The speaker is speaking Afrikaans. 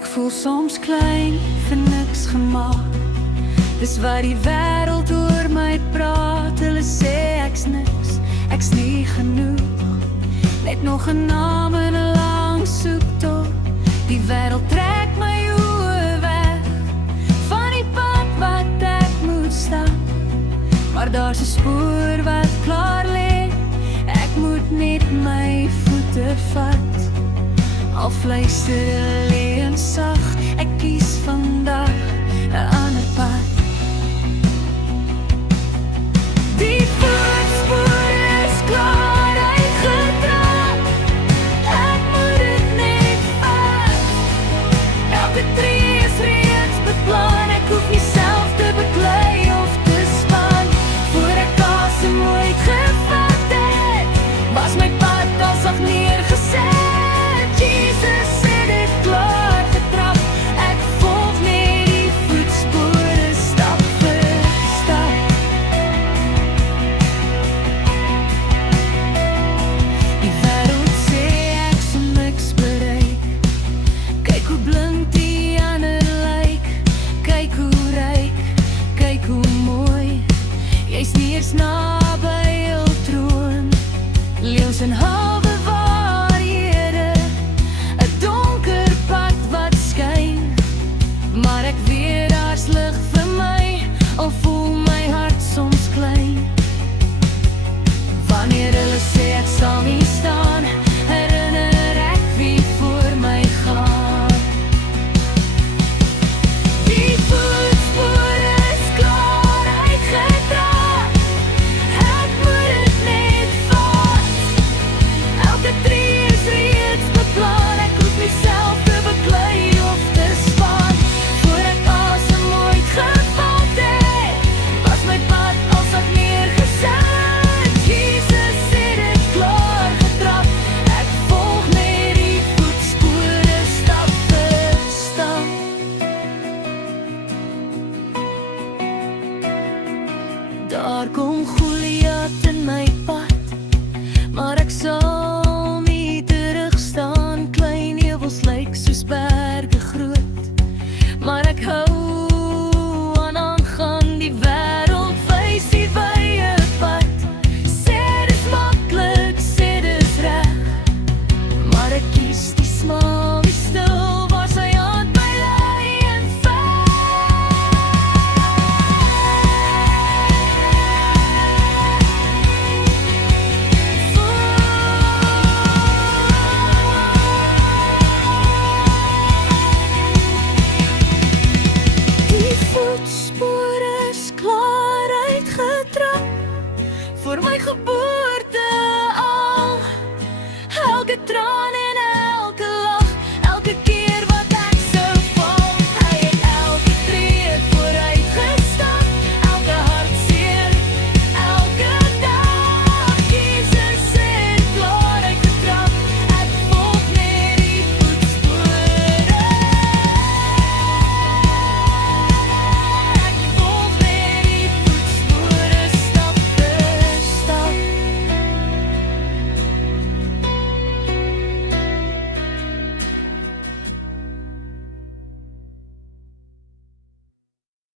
Ek voel soms klein, vir niks gemaak. Dis wat die wêreld oor my praat. Hulle sê ek's niks, ek's nie genoeg. Net nog 'n naam en 'n lang soektog. Die wêreld trek my oë weg van die pad wat ek moet stap. Maar daar's 'n spoor wat klaar lê. Ek moet net my voete vat. Al fluister hulle en sag, ek kies vandag 'n ander pad. Die voetspoor is klaar uitgetrap. Ek moet dit net vat. Elke tree is reeds beplan. Ek hoef nie self te beklei of te span. Voor ek asem ooit gevat het, was my pad alsag neergeset. Jesus het dit klaar getrap. Ek volg net die voetspore stap vir stap. Die wêreld sê ek sal niks bereik. Kyk hoe blink die ander lyk. Kyk hoe ryk, kyk hoe mooi. Jy's nie eens naby jou troon. Leeu's en hawe waarhede, 'n donker pad wat skyn. Maar ek weet daar's lig vir my, al voel my hart soms klein. Wanneer hulle sê ek sal nie staan, herinner ek wie voor my gaan. Die voetspore is klaar uitgetrap. Ek moet dit net vat. Elke tree is reeds beplan. Ek hoef nie self te beklei of te span. Voor ek asem ooit gevat het, was my pad alsag neergeset. Jesus het dit klaar getrap. Ek volg net die voetspore stap vir stap. Daar kom Goliat in my pad, maar ek sal nie terugstaan. Klein heuwels lyk soos berge.